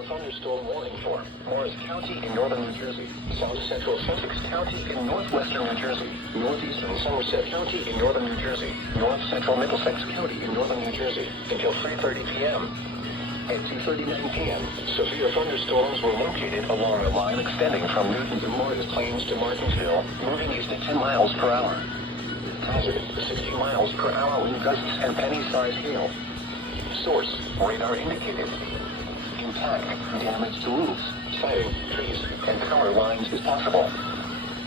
severe thunderstorm warning for Morris County in northern New Jersey, south central Sussex County in northwestern New Jersey, northeastern Somerset County in northern New Jersey, north central Middlesex County in northern New Jersey until 3:30 p.m. At 2:39 p.m., severe thunderstorms were located along a line extending from Newton to Morris Plains to Martinsville, moving east at 10 miles per hour. Hazard, 60 miles per hour wind gusts and penny-sized hail. Source, radar indicated. Impact, damage to roofs, siding, trees, and power lines is possible.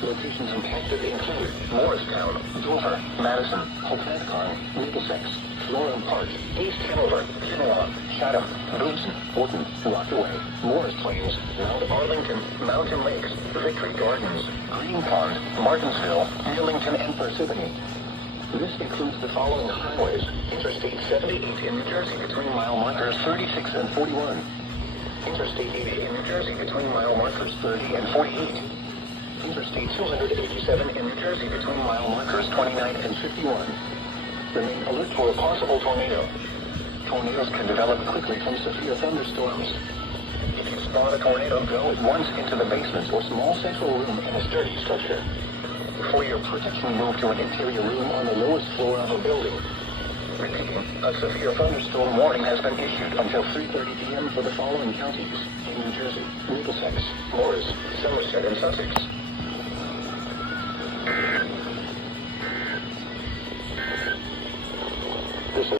Locations impacted include Morristown, Dover, Madison, Hope-Hancon, Middlesex, Florham Park, East Hanover, Kinloch, Chatham, Boomston, Wharton, Rockaway, Morris Plains, Mount Arlington, Mountain Lakes, Victory Gardens, Green Pond, Martinsville, Millington, and Parsippany. This includes the following highways: Interstate 78 in New Jersey between mile markers 36 and 41. Interstate 80 in New Jersey between mile markers 30 and 48. Interstate 287 in New Jersey between mile markers 29 and 51. Remain alert for a possible tornado. Tornadoes can develop quickly from severe thunderstorms. If you spot a tornado, go at once into the basement or small central room in a sturdy structure. For your protection, move to an interior room on the lowest floor of a building. Repeating, a severe thunderstorm warning has been issued until 3:30 p.m. for the following counties in New Jersey: Middlesex, Morris, Somerset, and Sussex.